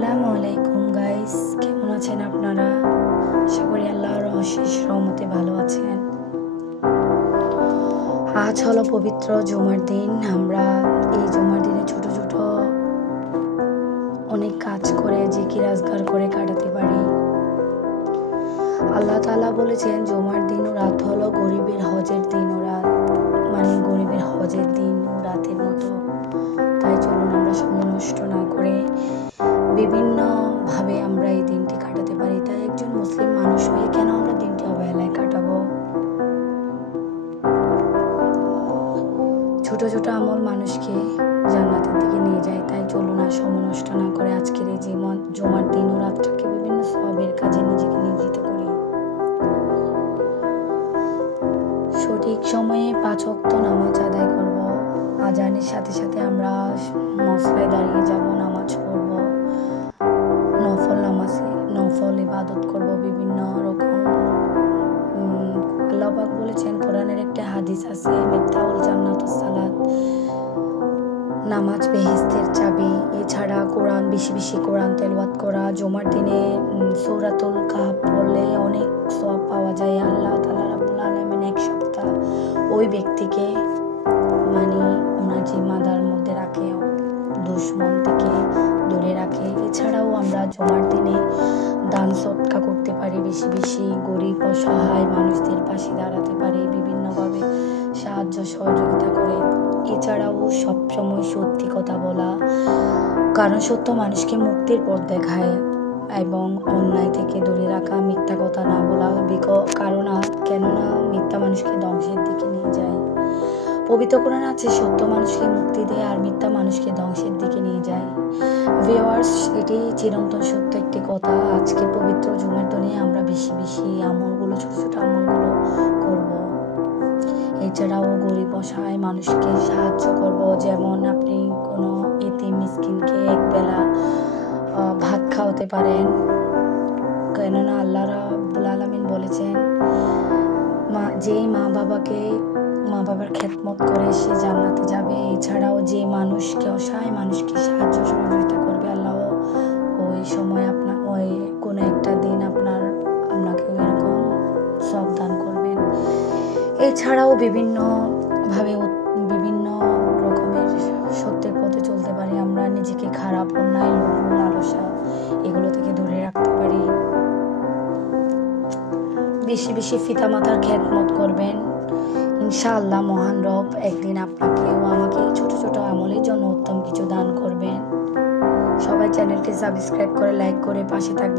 আসসালামু আলাইকুম গাইস, কেমন আছেন আপনারা? আশা করি আল্লাহর অশেষ রহমতে ভালো আছেন। আজ হলো পবিত্র জুমার দিন। আমরা এই জুমার দিনে ছোট ছোট অনেক কাজ করে জিকির আজগার করে কাটাতে পারি। আল্লাহ তাআলা বলেছেন জুমার দিন ও রাত হলো গরিবের হজের দিন ও রাত, মানে গরিবের হজের দিন ও রাতের মতো। তাই চলুন আমরা সময় নষ্ট না করে বিভিন্নভাবে আমরা এই দিনটি কাটাতে পারি। তাই একজন মুসলিম মানুষ হয়ে কেন আমরা দিনটি অবহেলায় কাটাবো? ছোট ছোট আমল মানুষকে জান্নাতের দিকে নিয়ে যায়। তাই চলুন আর সময় নষ্ট না করে আজকের এই জুমার দিন ও রাতটাকে বিভিন্ন সওয়াবের কাজে নিজেকে নিয়োজিত করি। সঠিক সময়ে 5 ওয়াক্ত নামাজ আদায় করব। আজানের সাথে সাথে আমরা মসলায় দাঁড়িয়ে যাব, নামাজ পড়ব, নফল ইবাদত করব বিভিন্ন রকম। আল্লাহ পাক বলেছেন, কোরআনের একটা হাদিস আছে, মিফতাহুল জান্নাতুস সালাত, নামাজ বেহেশতের চাবি। এছাড়া কোরআন বেশি বেশি কোরআন তেলাওয়াত করা, জুমার দিনে সূরাতুল কাহফ পড়লে অনেক সওয়াব পাওয়া যায়। আল্লাহ তাআলা রাব্বুল আলামিন এক সপ্তাহ ওই ব্যক্তিকে মানে ওনার জিম্মাদার মধ্যে রাখে, দুশমন থেকে দূরে রাখে। এছাড়াও আমরা জুমার দিনে দান সদকা করতে পারি, বেশি বেশি গরিব অসহায় মানুষদের পাশে দাঁড়াতে পারি, বিভিন্নভাবে সাহায্য সহযোগিতা করে। এছাড়াও সবসময় সত্যি কথা বলা, কারণ সত্য মানুষকে মুক্তির পথ দেখায়, এবং অন্যায় থেকে দূরে রাখা, মিথ্যা কথা না বলা, কেননা মিথ্যা মানুষকে ধ্বংসের দিকে নিয়ে যায়। পবিত্র কোরআন আছে, সত্য মানুষকে মুক্তি দেয় আর মিথ্যা মানুষকে ধ্বংসের দিকে নিয়ে যায়। ভিউয়ার্স, এটি চিরন্তন সত্য একটি কথা। আজকে পবিত্র জুমার দিনে আমরা বেশি বেশি আমলগুলো, ছোট ছোট আমলগুলো করব। এছাড়াও গরিব অসহায় মানুষকে সাহায্য করব। যেমন আপনি কোনো এতিম মিসকিনকে একবেলা ভাত খাওয়াতে পারেন, কেননা আল্লাহ রাব্বুল আলামিন বলেছেন, যেই মা বাবার খেদমত করে সে জান্নাতে যাবে। এছাড়াও যে মানুষকে, অসহায় মানুষকে সাহায্য সহযোগিতা করবে, আল্লাহ ওই সময় ওই কোনো একটা দিন আপনাকে এরকম সব দান করবেন। এছাড়াও বিভিন্ন রকমের সত্যের পথে চলতে পারি। আমরা নিজেকে খারাপ, অন্যায়, লোভ, লালসা এগুলো থেকে দূরে রাখতে পারি। বেশি বেশি পিতামাতার খেদমত করবেন। ইনশাআল্লাহ মহান রব একদিন আপনাকে ও আমাকে ছোট ছোট আমলের জন্য উত্তম কিছু দান করবেন। সবাই চ্যানেলটি সাবস্ক্রাইব করে, লাইক করে পাশে থাকবেন।